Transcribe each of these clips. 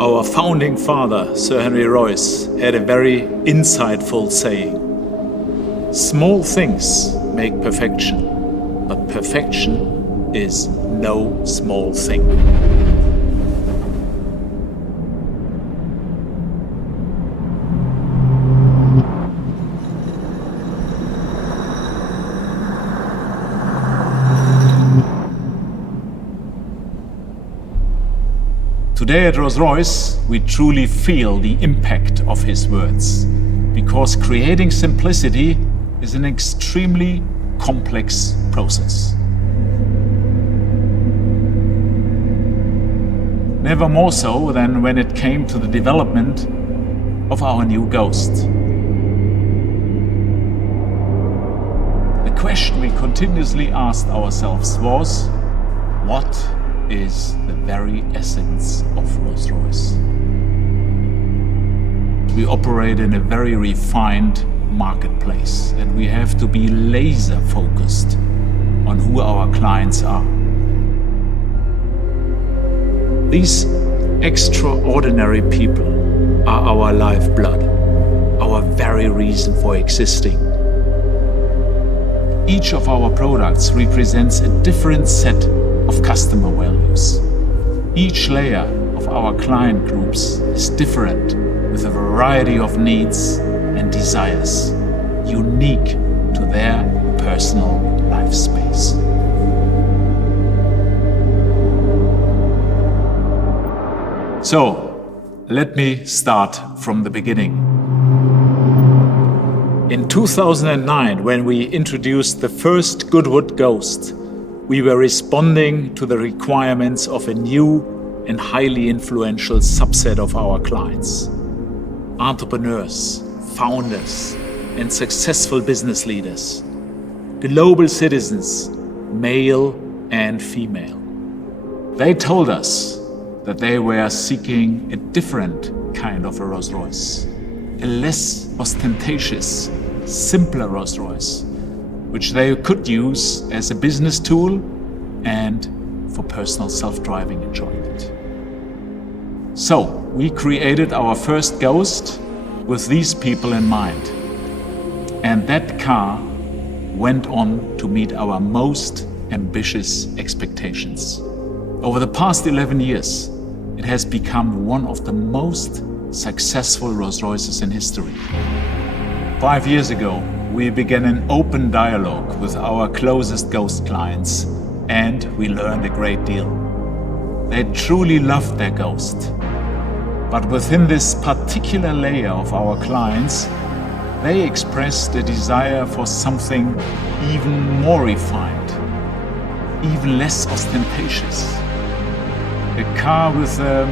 Our founding father, Sir Henry Royce, had a very insightful saying: "Small things make perfection, but perfection is no small thing." Today at Rolls-Royce, we truly feel the impact of his words, because creating simplicity is an extremely complex process. Never more so than when it came to the development of our new Ghost. The question we continuously asked ourselves was, what is the very essence of Rolls-Royce? We operate in a very refined marketplace, and we have to be laser focused on who our clients are. These extraordinary people are our lifeblood, our very reason for existing. Each of our products represents a different set of customer values. Each layer of our client groups is different, with a variety of needs and desires, unique to their personal life space. So, let me start from the beginning. In 2009, when we introduced the first Goodwood Ghost, we were responding to the requirements of a new and highly influential subset of our clients: entrepreneurs, founders, and successful business leaders, global citizens, male and female. They told us that they were seeking a different kind of a Rolls-Royce, a less ostentatious, simpler Rolls-Royce, which they could use as a business tool and for personal self-driving enjoyment. So we created our first Ghost with these people in mind. And that car went on to meet our most ambitious expectations. Over the past 11 years, it has become one of the most successful Rolls-Royces in history. 5 years ago, we began an open dialogue with our closest Ghost clients, and we learned a great deal. They truly loved their Ghost. But within this particular layer of our clients, they expressed a desire for something even more refined, even less ostentatious. A car with a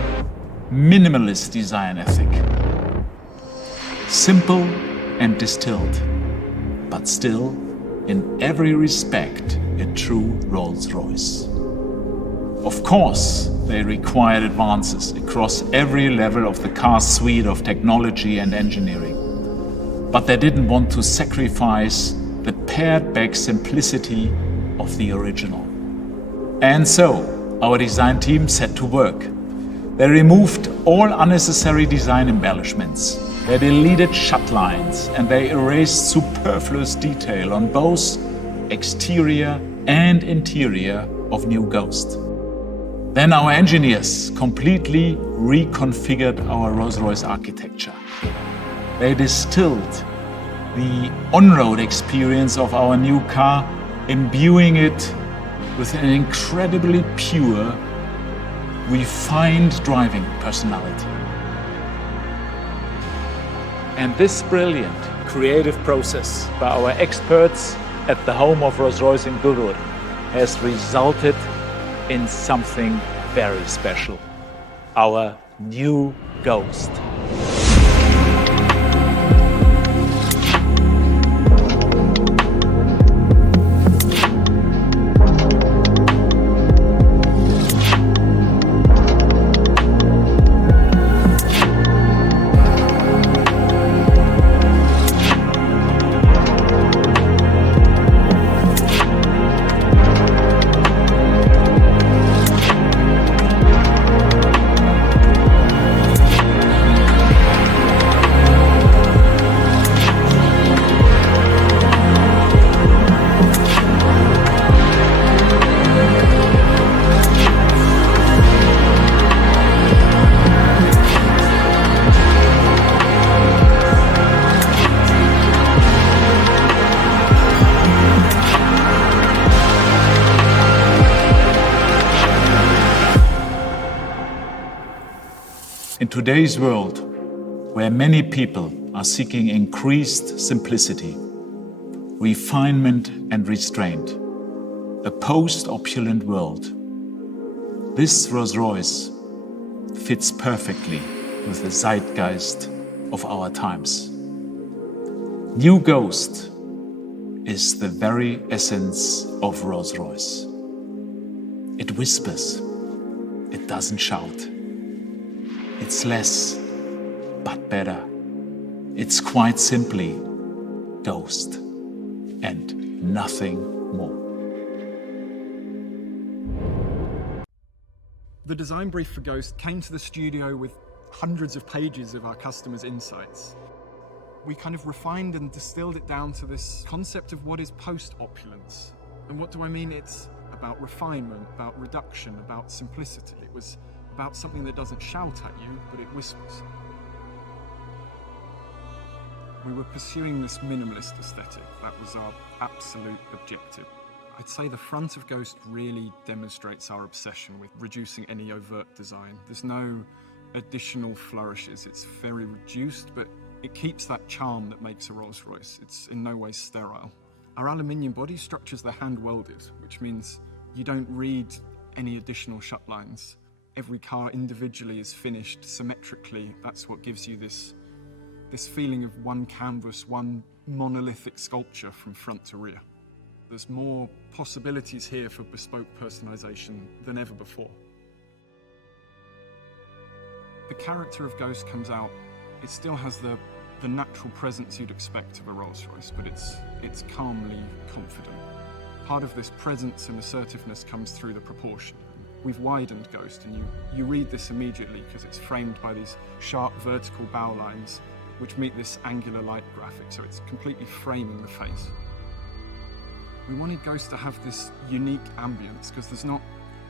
minimalist design ethic. Simple and distilled, but still, in every respect, a true Rolls-Royce. Of course, they required advances across every level of the car's suite of technology and engineering. But they didn't want to sacrifice the pared-back simplicity of the original. And so, our design team set to work. They removed all unnecessary design embellishments. They deleted shut lines, and they erased superfluous detail on both exterior and interior of new Ghost. Then our engineers completely reconfigured our Rolls-Royce architecture. They distilled the on-road experience of our new car, imbuing it with an incredibly pure, refined driving personality. And this brilliant creative process by our experts at the home of Rolls-Royce in Goodwood has resulted in something very special: our new Ghost. In today's world, where many people are seeking increased simplicity, refinement and restraint, a post-opulent world, this Rolls-Royce fits perfectly with the zeitgeist of our times. New Ghost is the very essence of Rolls-Royce. It whispers, it doesn't shout. It's less, but better. It's quite simply Ghost and nothing more. The design brief for Ghost came to the studio with hundreds of pages of our customers' insights. We kind of refined and distilled it down to this concept of what is post-opulence. And what do I mean? It's about refinement, about reduction, about simplicity. It was about something that doesn't shout at you, but it whispers. We were pursuing this minimalist aesthetic. That was our absolute objective. I'd say the front of Ghost really demonstrates our obsession with reducing any overt design. There's no additional flourishes. It's very reduced, but it keeps that charm that makes a Rolls-Royce. It's in no way sterile. Our aluminium body structures are hand-welded, which means you don't read any additional shut lines. Every car individually is finished symmetrically. That's what gives you this feeling of one canvas, one monolithic sculpture from front to rear. There's more possibilities here for bespoke personalization than ever before. The character of Ghost comes out. It still has the natural presence you'd expect of a Rolls-Royce, but it's calmly confident. Part of this presence and assertiveness comes through the proportion. We've widened Ghost, and you read this immediately because it's framed by these sharp vertical bow lines which meet this angular light graphic, so it's completely framing the face. We wanted Ghost to have this unique ambience because there's not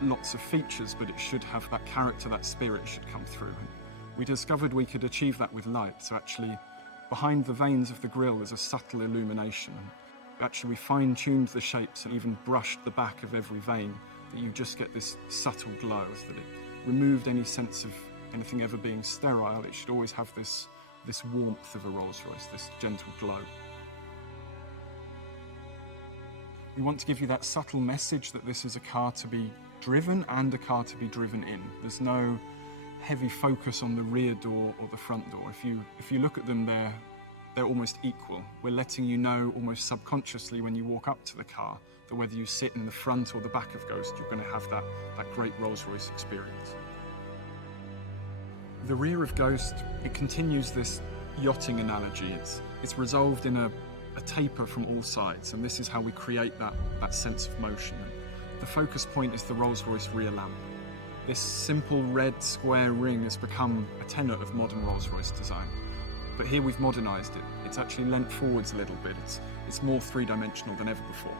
lots of features, but it should have that character, that spirit should come through. And we discovered we could achieve that with light, so actually behind the veins of the grille there's a subtle illumination. Actually we fine-tuned the shapes and even brushed the back of every vein, that you just get this subtle glow, so that it removed any sense of anything ever being sterile. It should always have this warmth of a Rolls-Royce, this gentle glow. We want to give you that subtle message that this is a car to be driven and a car to be driven in. There's no heavy focus on the rear door or the front door. If you look at them, they're almost equal. We're letting you know almost subconsciously when you walk up to the car that whether you sit in the front or the back of Ghost, you're going to have that great Rolls-Royce experience. The rear of Ghost, it continues this yachting analogy. It's resolved in a taper from all sides, and this is how we create that sense of motion. And the focus point is the Rolls-Royce rear lamp. This simple red square ring has become a tenet of modern Rolls-Royce design. But here we've modernised it. It's actually leant forwards a little bit. It's more three-dimensional than ever before.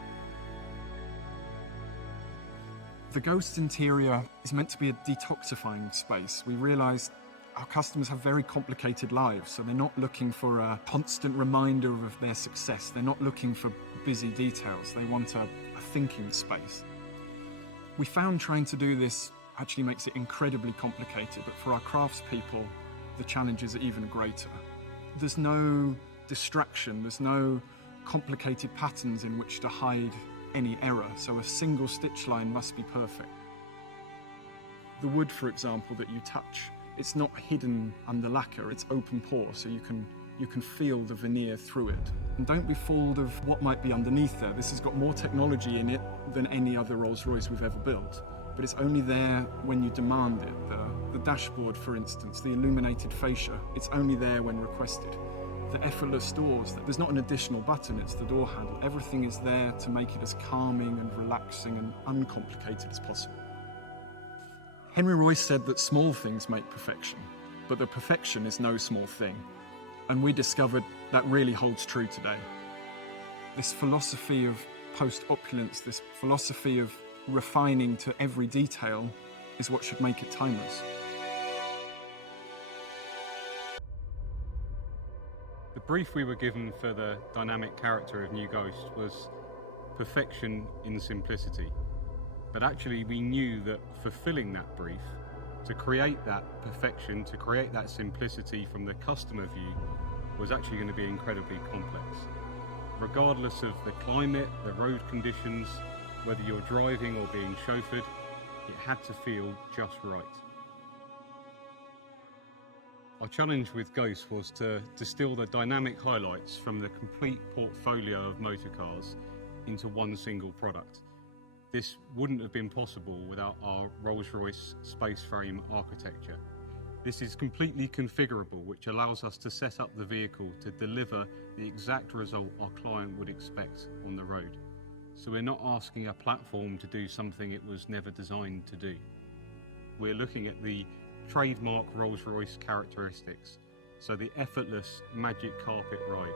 The Ghost interior is meant to be a detoxifying space. We realised our customers have very complicated lives, so they're not looking for a constant reminder of their success. They're not looking for busy details. They want a thinking space. We found trying to do this actually makes it incredibly complicated, but for our craftspeople, the challenges are even greater. There's no distraction, there's no complicated patterns in which to hide any error, so a single stitch line must be perfect. The wood, for example, that you touch, it's not hidden under lacquer, it's open pore, so you can feel the veneer through it. And don't be fooled of what might be underneath there. This has got more technology in it than any other Rolls-Royce we've ever built, but it's only there when you demand it. The dashboard, for instance, the illuminated fascia, it's only there when requested. The effortless doors, there's not an additional button, it's the door handle. Everything is there to make it as calming and relaxing and uncomplicated as possible. Henry Royce said that small things make perfection, but the perfection is no small thing. And we discovered that really holds true today. This philosophy of post-opulence, this philosophy of refining to every detail is what should make it timeless. The brief we were given for the dynamic character of New Ghost was perfection in simplicity. But actually we knew that fulfilling that brief To create that perfection, to create that simplicity from the customer view was actually going to be incredibly complex. Regardless of the climate, the road conditions, whether you're driving or being chauffeured, it had to feel just right. Our challenge with Ghost was to distill the dynamic highlights from the complete portfolio of motor cars into one single product. This wouldn't have been possible without our Rolls-Royce spaceframe architecture. This is completely configurable, which allows us to set up the vehicle to deliver the exact result our client would expect on the road. So we're not asking a platform to do something it was never designed to do. We're looking at the trademark Rolls-Royce characteristics. So the effortless magic carpet ride,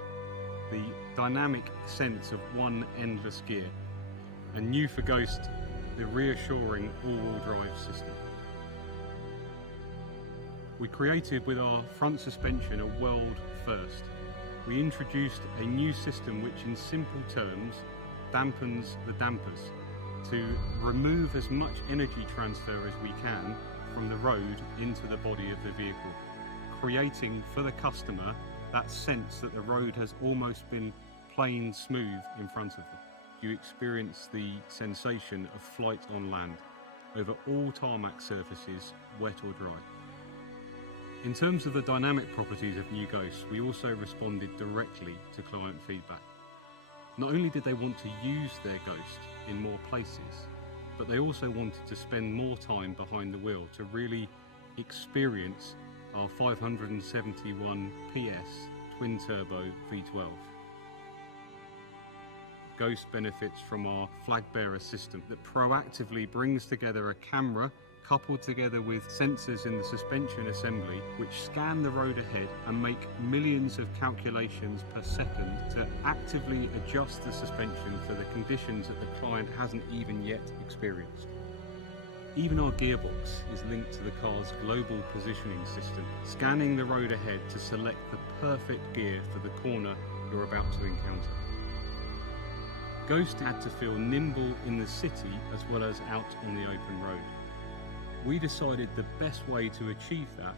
the dynamic sense of one endless gear, and new for Ghost, the reassuring all-wheel drive system. We created with our front suspension a world first. We introduced a new system which in simple terms dampens the dampers to remove as much energy transfer as we can from the road into the body of the vehicle, creating for the customer that sense that the road has almost been plain smooth in front of them. You experience the sensation of flight on land over all tarmac surfaces, wet or dry. In terms of the dynamic properties of New Ghost, we also responded directly to client feedback. Not only did they want to use their Ghost in more places, but they also wanted to spend more time behind the wheel to really experience our 571 PS twin-turbo V12. Ghost benefits from our flag bearer system that proactively brings together a camera coupled together with sensors in the suspension assembly which scan the road ahead and make millions of calculations per second to actively adjust the suspension for the conditions that the client hasn't even yet experienced. Even our gearbox is linked to the car's global positioning system, scanning the road ahead to select the perfect gear for the corner you're about to encounter. Ghost had to feel nimble in the city as well as out on the open road. We decided the best way to achieve that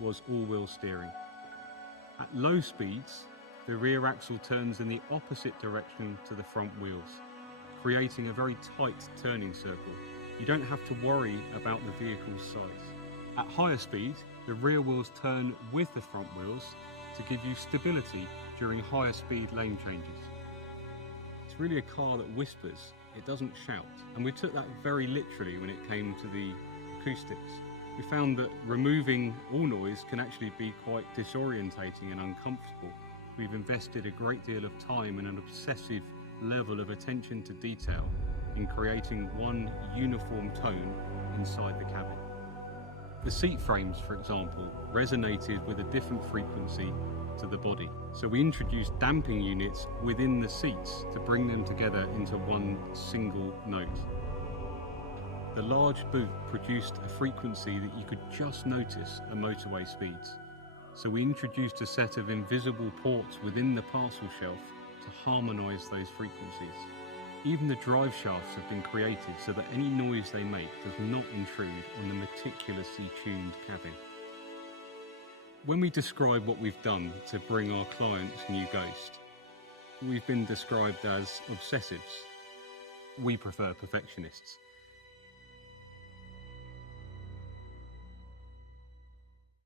was all-wheel steering. At low speeds, the rear axle turns in the opposite direction to the front wheels, creating a very tight turning circle. You don't have to worry about the vehicle's size. At higher speed, the rear wheels turn with the front wheels to give you stability during higher speed lane changes. It's really a car that whispers, it doesn't shout. And we took that very literally when it came to the acoustics. We found that removing all noise can actually be quite disorientating and uncomfortable. We've invested a great deal of time and an obsessive level of attention to detail in creating one uniform tone inside the cabin. The seat frames, for example, resonated with a different frequency to the body. So we introduced damping units within the seats to bring them together into one single note. The large boot produced a frequency that you could just notice at motorway speeds. So we introduced a set of invisible ports within the parcel shelf to harmonise those frequencies. Even the drive shafts have been created so that any noise they make does not intrude on the meticulously tuned cabin. When we describe what we've done to bring our clients New Ghost, we've been described as obsessives. We prefer perfectionists.